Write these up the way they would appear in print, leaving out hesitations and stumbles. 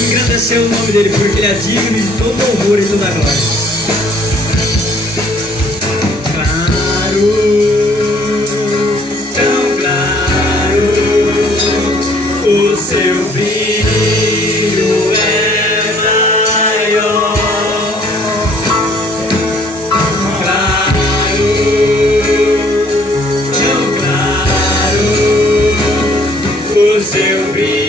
Engrandecer o nome dele, porque ele é digno de todo louvor e toda glória. Claro, tão claro, o seu brilho é maior. Claro, tão claro, o seu brilho.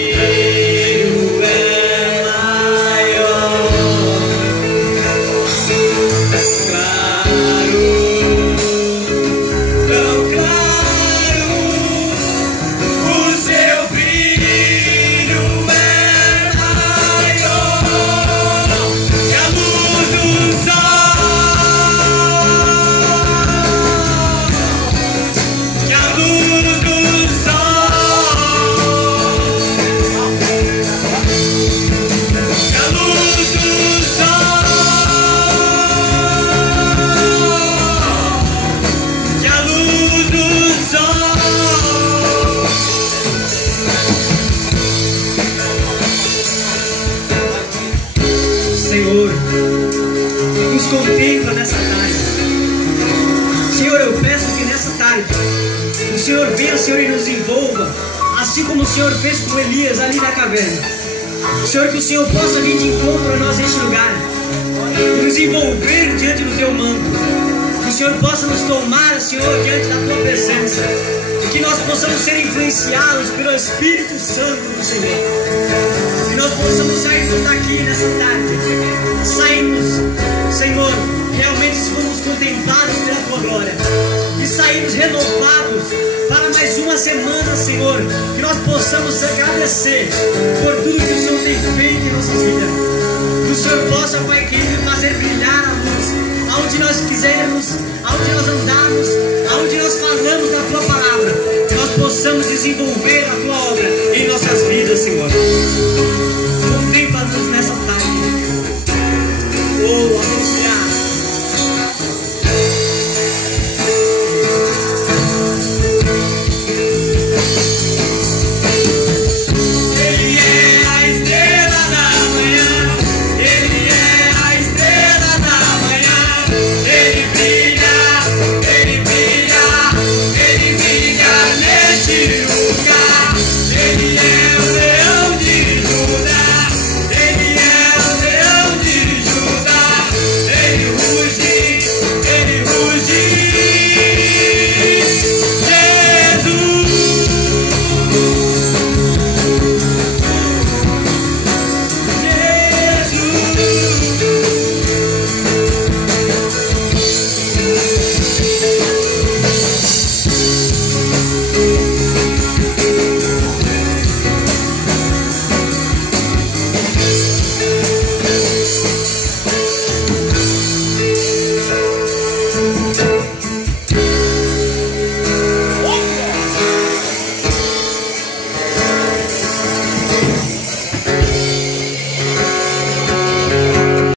Senhor, nos contempla nessa tarde. Senhor, eu peço que nessa tarde o Senhor venha, Senhor, e nos envolva, assim como o Senhor fez com Elias ali na caverna. Senhor, que o Senhor possa vir de encontro a nós neste lugar e nos envolver diante do Teu manto. Que o Senhor possa nos tomar, Senhor, diante da Tua presença, e que nós possamos ser influenciados pelo Espírito Santo do Senhor. Que nós possamos sairmos daqui nessa tarde, sairmos, Senhor, realmente fomos contemplados pela Tua glória, e sairmos renovados para mais uma semana, Senhor. Que nós possamos agradecer por tudo que o Senhor tem feito em nossas vidas. Que o Senhor possa, Pai querido, fazer brilhar a luz aonde nós quisermos, aonde nós andamos, aonde nós falamos da Tua palavra. Que nós possamos desenvolver a Tua